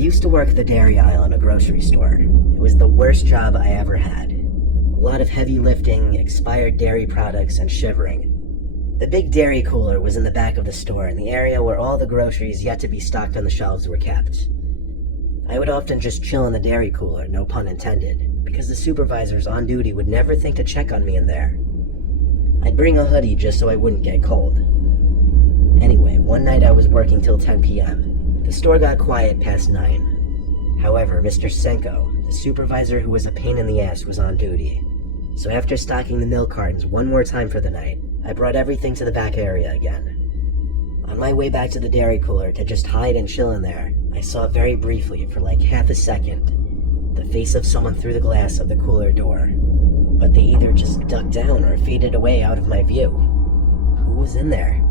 used to work the dairy aisle in a grocery store. It was the worst job I ever had. A lot of heavy lifting, expired dairy products, and shivering. The big dairy cooler was in the back of the store, in the area where all the groceries yet to be stocked on the shelves were kept. I would often just chill in the dairy cooler, no pun intended, because the supervisors on duty would never think to check on me in there. I'd bring a hoodie just so I wouldn't get cold. Anyway, one night I was working till 10 p.m. The store got quiet past 9. However, Mr. Senko, the supervisor who was a pain in the ass, was on duty. So after stocking the milk cartons one more time for the night, I brought everything to the back area again. On my way back to the dairy cooler to just hide and chill in there, I saw very briefly, for like half a second, the face of someone through the glass of the cooler door. But they either just ducked down or faded away out of my view. Who was in there?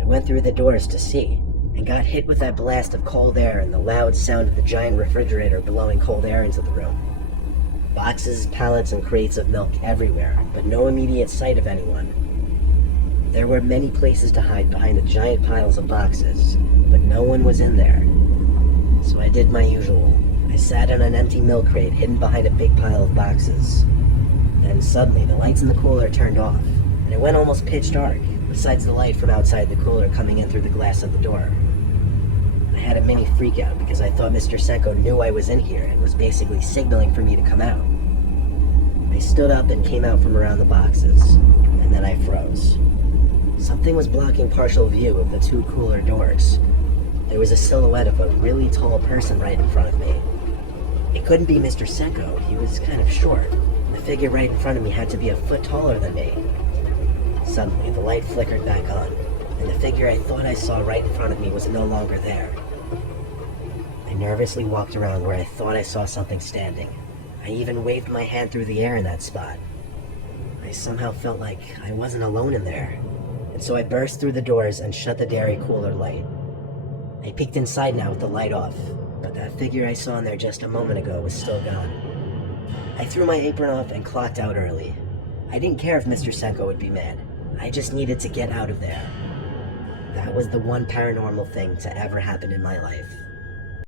I went through the doors to see, and got hit with that blast of cold air and the loud sound of the giant refrigerator blowing cold air into the room. Boxes, pallets, and crates of milk everywhere, but no immediate sight of anyone. There were many places to hide behind the giant piles of boxes, but no one was in there. So I did my usual. I sat in an empty milk crate hidden behind a big pile of boxes. Then suddenly the lights in the cooler turned off, and it went almost pitch dark, besides the light from outside the cooler coming in through the glass of the door. I had a mini freak out because I thought Mr. Senko knew I was in here and was basically signaling for me to come out. I stood up and came out from around the boxes, and then I froze. Something was blocking partial view of the two cooler doors. There was a silhouette of a really tall person right in front of me. It couldn't be Mr. Senko, he was kind of short. The figure right in front of me had to be a foot taller than me. Suddenly, the light flickered back on, and the figure I thought I saw right in front of me was no longer there. I nervously walked around where I thought I saw something standing. I even waved my hand through the air in that spot. I somehow felt like I wasn't alone in there, and so I burst through the doors and shut the dairy cooler light. I peeked inside now with the light off, but that figure I saw in there just a moment ago was still gone. I threw my apron off and clocked out early. I didn't care if Mr. Senko would be mad. I just needed to get out of there. That was the one paranormal thing to ever happen in my life.